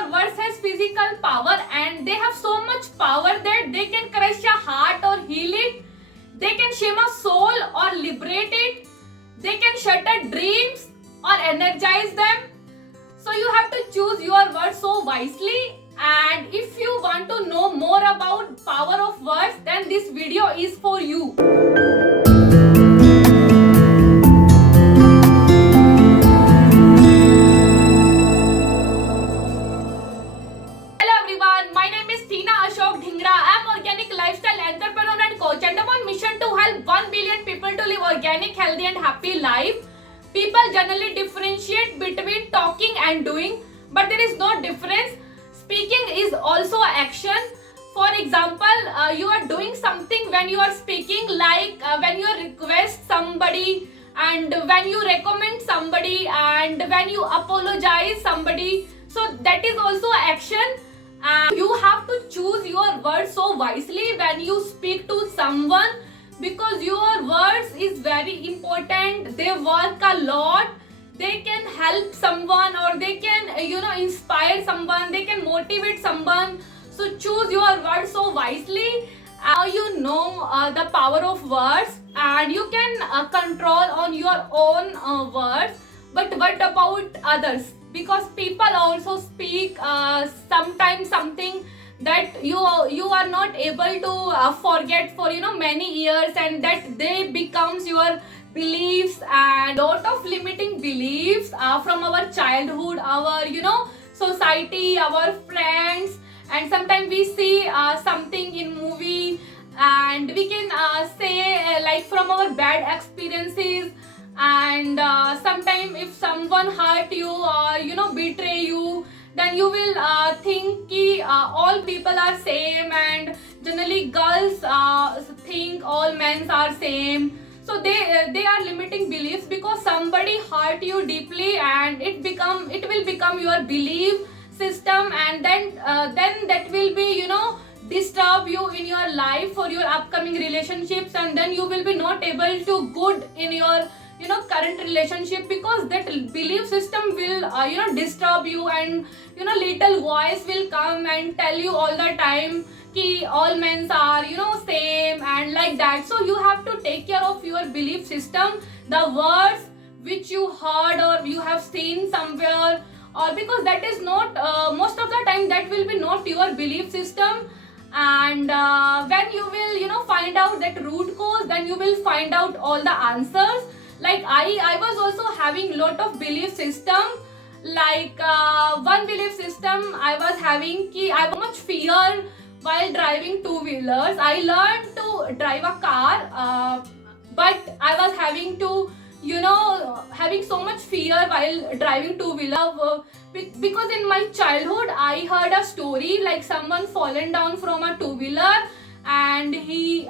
your words has physical power, and they have so much power that they can crush a heart or heal it. They can shame a soul or liberate it. They can shatter dreams or energize them. So you have to choose your words so wisely. And if you want to know more about power of words, then this video is for you. Hello everyone, my name is Tina Ashok Dhingra. I am organic lifestyle entrepreneur and coach, and I'm on mission to help 1 billion people to live organic, healthy and happy life. People generally differentiate between talking and doing, but there is no difference. Speaking is also action. For example, you are doing something when you are speaking, like when you request somebody, and when you recommend somebody, and when you apologize somebody. So that is also action. And you have to choose your words so wisely when you speak to someone, because your words is very important. They work a lot. They can help someone, or they can inspire someone. They can motivate someone. So choose your words so wisely. You know the power of words, and you can control on your own words. But what about others? Because people also speak sometimes something that you are not able to forget for many years, and that they becomes your beliefs. And lot of limiting beliefs from our childhood, our society, our friends, and sometimes we see something in movie, and we can say like from our bad experiences. And sometimes if someone hurt you or betray you, then you will think ki all people are same, and generally girls think all men are same. So they are limiting beliefs, because somebody hurt you deeply, and it will become your belief system, and then that will be disturb you in your life for your upcoming relationships, and then you will be not able to good in your current relationship, because that belief system will disturb you. And little voice will come and tell you all the time ki all men are same, and like that. So you have to take care of your belief system, the words which you heard or you have seen somewhere, or because that is not most of the time that will be not your belief system. And when you will find out that root cause, then you will find out all the answers. Like I was also having lot of belief system. Like one belief system I was having ki I have much fear while driving two wheelers. I learned to drive a car, but I was having to having so much fear while driving two wheeler, because in my childhood I heard a story like someone fallen down from a two wheeler, and he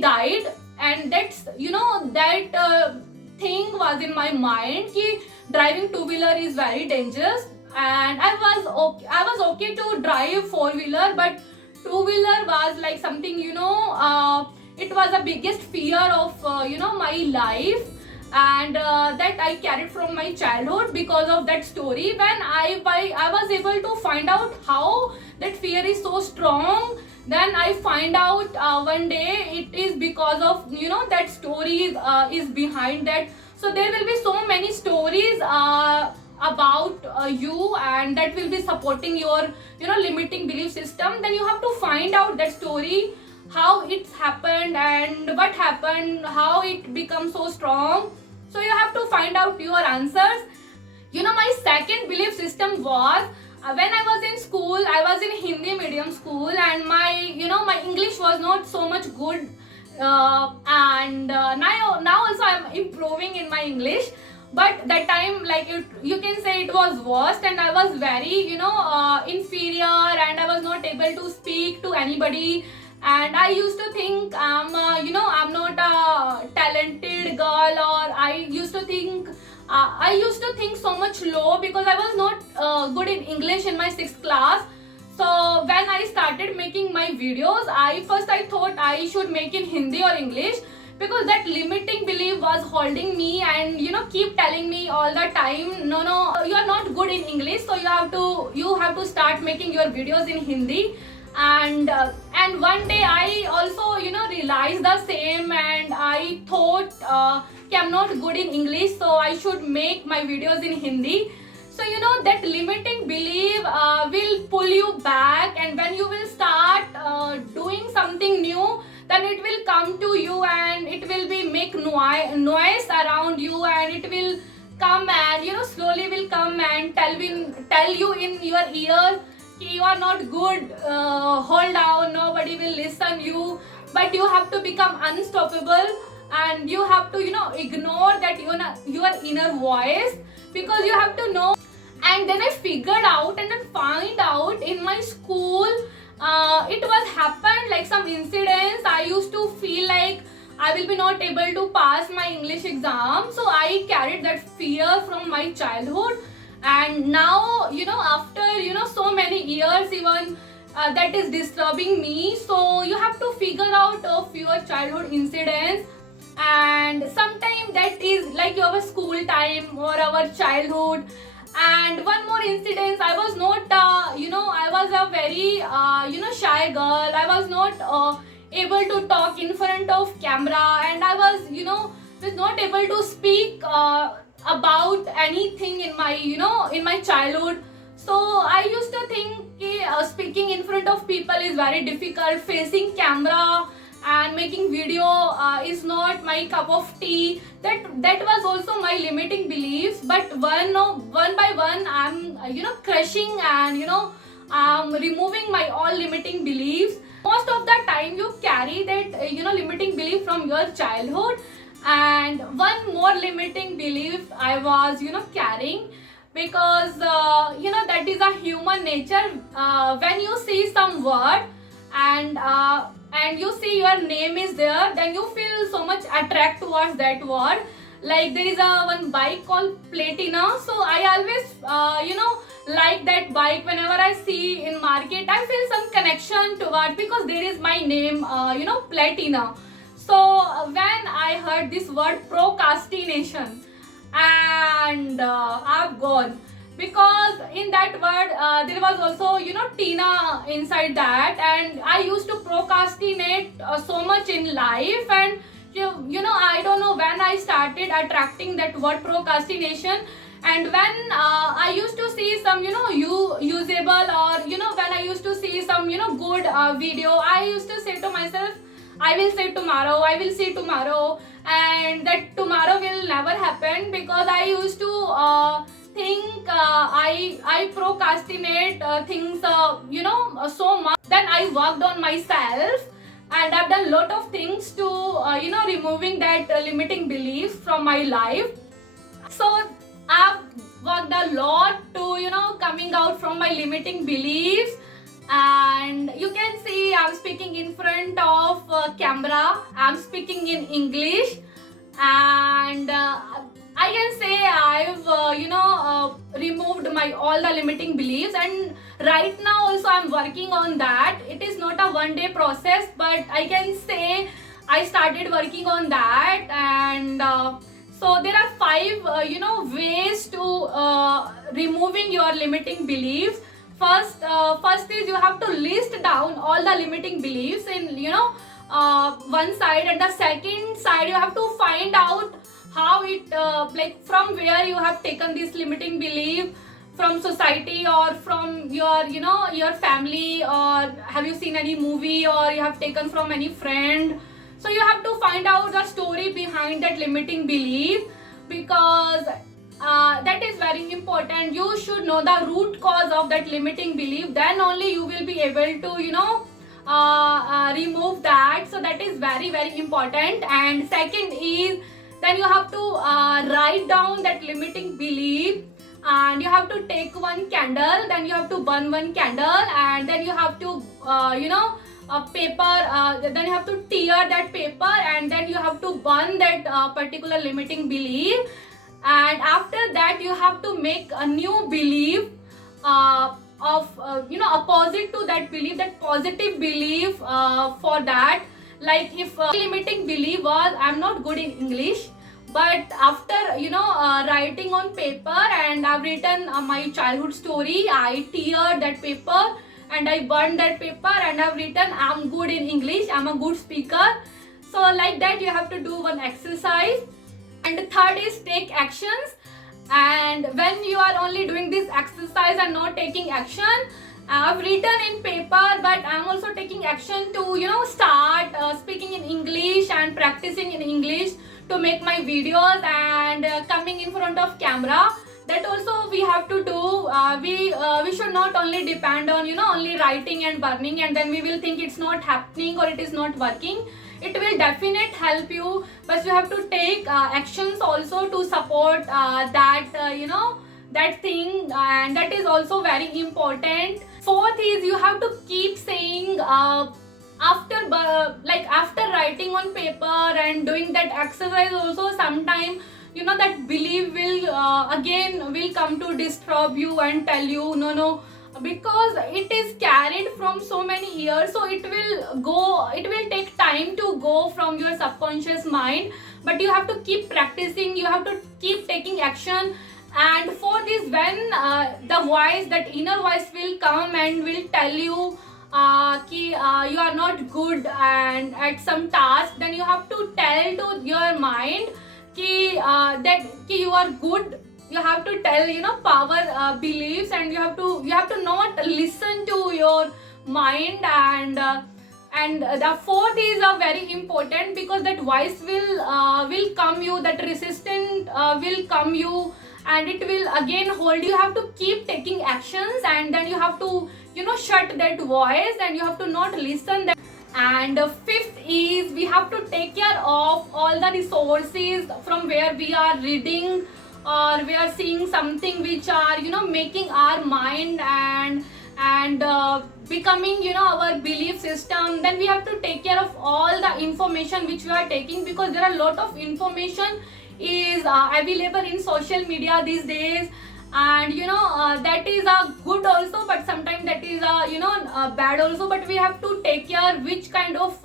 died. And that's that thing was in my mind ki driving two wheeler is very dangerous. And I was okay to drive four wheeler, but two wheeler was like something it was the biggest fear of my life. And that I carried from my childhood because of that story. When I was able to find out how that fear is so strong, then I find out one day it is because of that story is behind that. So there will be so many stories about you, and that will be supporting your limiting belief system. Then you have to find out that story, how it's happened and what happened, how it becomes so strong. So you have to find out your answers. My second belief system was when I was in school. I was in Hindi medium school, and my English was not so much good. And now also I am improving in my English. But that time, like you can say it was worst, and I was very inferior, and I was not able to speak to anybody. And I used to think I'm not a talented girl, or I used to think so much low, because I was not good in English in my 6th class. So when I started making my videos, I thought I should make in Hindi or English, because that limiting belief was holding me and keep telling me all the time, no, you are not good in English, so you have to start making your videos in Hindi. And one day I also realized the same, and I thought I'm not good in English, so I should make my videos in Hindi. So that limiting belief will pull you back, and when you will start doing something new, then it will come to you and it will be make noise around you, and it will come and slowly will come and tell you in your ear ki you are not good, hold down, nobody will listen you. But you have to become unstoppable, and you have to ignore that your inner voice, because you have to know. And then I figured out and then find out in my school, it was happened like some incidents. I used to feel like I will be not able to pass my English exam, so I carried that fear from my childhood. And now after so many years, even that is disturbing me. So you have to figure out of your childhood incidents, and sometimes that is like your school time or our childhood. And one more incident, I was not I was a very shy girl. I was not able to talk in front of camera, and I was not able to speak about anything in my in my childhood. So I used to think speaking in front of people is very difficult. Facing camera and making video is not my cup of tea. That was also my limiting beliefs. But one by one, I'm crushing and removing my all limiting beliefs. Most of the time you carry that limiting belief from your childhood. And one more limiting belief I was carrying, because that is a human nature. When you see some word and you see your name is there, then you feel so much attract towards that word. Like there is a one bike called Platina, so I always like that bike. Whenever I see in market, I feel some connection towards, because there is my name Platina. So when I heard this word procrastination, and I've gone, because in that word there was also Tina inside that, and I used to procrastinate so much in life. And I don't know when I started attracting that word procrastination. And when I used to see some usable, or when I used to see some good video, I used to say to myself, I will say tomorrow, I will see tomorrow. And that tomorrow will never happen, because I used to think I procrastinate things so much. Then I worked on myself, and I've done lot of things to removing that limiting beliefs from my life. So I've worked a lot to coming out from my limiting beliefs. And you can see I'm speaking in front of camera, I'm speaking in English, and I can say I've removed my all the limiting beliefs. And right now also I'm working on that. It is not a one day process, but I can say I started working on that. And so there are 5 ways to removing your limiting beliefs. First is you have to list down all the limiting beliefs in one side, and the second side you have to find out how it like from where you have taken this limiting belief, from society or from your family, or have you seen any movie, or you have taken from any friend. So you have to find out the story behind that limiting belief, because that is very important. You should know the root cause of that limiting belief, then only you will be able to remove that. So that is very very important. And second is, then you have to write down that limiting belief, and you have to take one candle, then you have to burn one candle, and then you have to paper, then you have to tear that paper, and then you have to burn that particular limiting belief. And after that you have to make a new belief of opposite to that belief, that positive belief for that. Like if limiting belief was I'm not good in English, but after writing on paper, and I've written my childhood story, I teared that paper and I burned that paper, and I've written I'm good in English, I'm a good speaker. So like that you have to do one exercise. And third is take actions. And when you are only doing this exercise and not taking action, I've written in paper, but I'm also taking action to start speaking in English and practicing in English to make my videos and coming in front of camera. That also we have to do. We should not only depend on only writing and burning, and then we will think it's not happening or it is not working. It will definitely help you, but you have to take actions also to support that thing, and that is also very important. Fourth is you have to keep saying after writing on paper and doing that exercise also, sometime that belief will come to disturb you and tell you no, because it is carried from so many years, so it will take time to go from your subconscious mind. But you have to keep practicing, you have to keep taking action. And fourth is when the voice, that inner voice will come and will tell you you are not good and at some task, then you have to tell to your mind that you are good. You have to tell power beliefs, and you have to not listen to your mind. And the fourth is very important, because that voice will come you, that resistance will come you, and it will again hold. You have to keep taking actions, and then you have to shut that voice, and you have to not listen that. And fifth is we have to take care of all the resources from where we are reading or we are seeing something which are making our mind and becoming our belief system. Then we have to take care of all the information which we are taking, because there are a lot of information is available in social media these days. And that is good also, but sometimes that is bad also. But we have to take care which kind of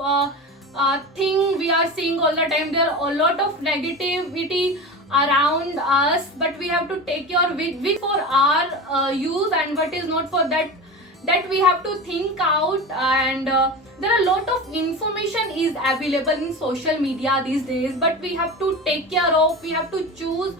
thing we are seeing all the time. There are a lot of negativity around us, but we have to take care which for our use and what is not for that we have to think out. And there are a lot of information is available in social media these days, but we have to take care of, we have to choose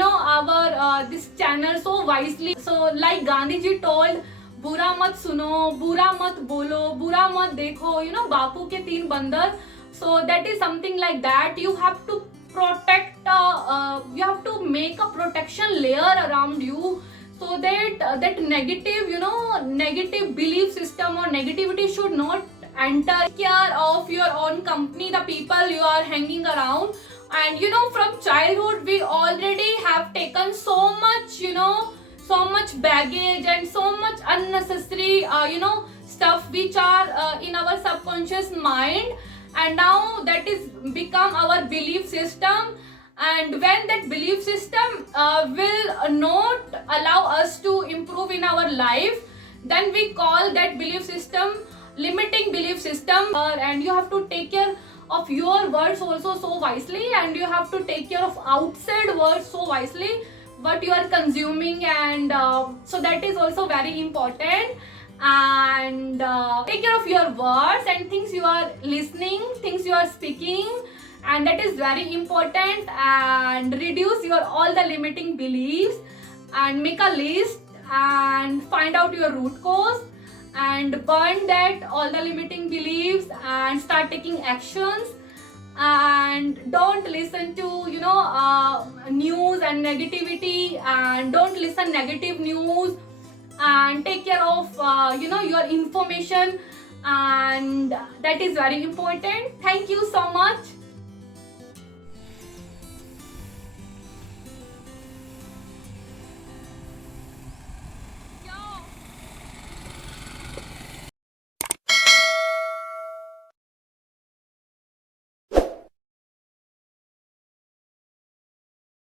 our this channel so wisely. So like Gandhi ji told, बुरा मत सुनो, बुरा मत बोलो, बुरा मत देखो, बापू के 3 बंदर. So that is something like that. You have to protect, you have to make a protection layer around you, so that that negative belief system or negativity should not enter. Take care of your own company, the people you are hanging around. And from childhood we already have taken so much baggage and so much unnecessary stuff which are in our subconscious mind, and now that is become our belief system. And when that belief system will not allow us to improve in our life, then we call that belief system limiting belief system. And you have to take care of your words also so wisely, and you have to take care of outside words so wisely, what you are consuming. And so that is also very important. And take care of your words and things you are listening, things you are speaking, and that is very important. And reduce your all the limiting beliefs, and make a list and find out your root cause, and burn that all the limiting beliefs and start taking actions. And don't listen to news and negativity, and don't listen negative news, and take care of your information, and that is very important. Thank you so much.